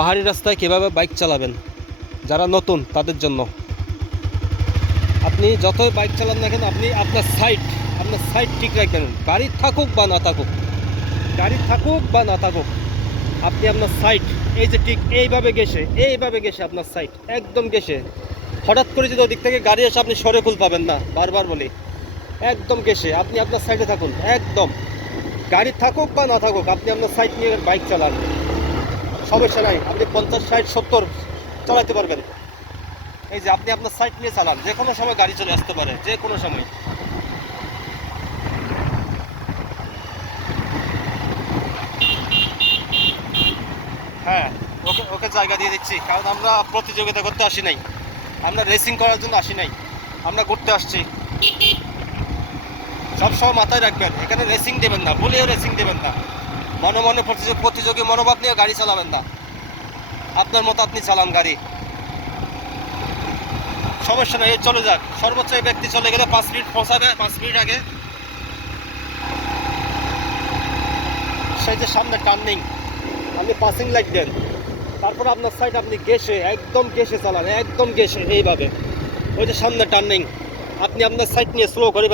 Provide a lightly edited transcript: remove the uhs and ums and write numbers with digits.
পাহাড়ি রাস্তায় কীভাবে বাইক চালাবেন যারা নতুন তাদের জন্য। আপনি যতই বাইক চালান না কেন, আপনি আপনার সাইড ঠিক রাখবেন। গাড়ি থাকুক বা না থাকুক, আপনি আপনার সাইড এই যে ঠিক এইভাবে গেছে আপনার সাইড একদম গেছে। হঠাৎ করে যদি ওদিক থেকে গাড়ি এসে আপনি সরে খুল পাবেন না, বারবার বলি, একদম গেছে আপনি আপনার সাইডে থাকুন। একদম গাড়ি থাকুক বা না থাকুক, আপনি আপনার সাইড নিয়ে বাইক চালান, সমস্যা নাই। আপনি 50, 60, 70 চালাতে পারবেন। এই যে আপনি আপনার সাইড নিয়ে চালান, যে কোনো সময় গাড়ি চলে আসতে পারে, যে কোনো সময়। হ্যাঁ, ওকে ওকে জায়গা দিয়ে দিচ্ছি, কারণ আমরা প্রতিযোগিতা করতে আসি নাই, আমরা রেসিং করার জন্য আসি নাই, আমরা ঘুরতে আসছি। সবসময় মাথায় রাখবেন, এখানে রেসিং দেবেন না, বলেও রেসিং দেবেন না। মনে মনে প্রতিযোগী মনোভাব নিয়ে গাড়ি চালাবেন না। আপনার মতো আপনি চালান গাড়ি, সমস্যা নেই, চলে যাক। সর্বোচ্চ এই ব্যক্তি চলে গেলে 5 মিনিট পৌঁছাবে, 5 মিনিট আগে। সেই যে সামনে টার্নিং, আপনি পাসিং লাইট দেন, তারপর আপনার সাইড আপনি একদম চালান, একদম এইভাবে। ওই যে সামনে টার্নিং, আপনি আপনার সাইড নিয়ে স্লো করে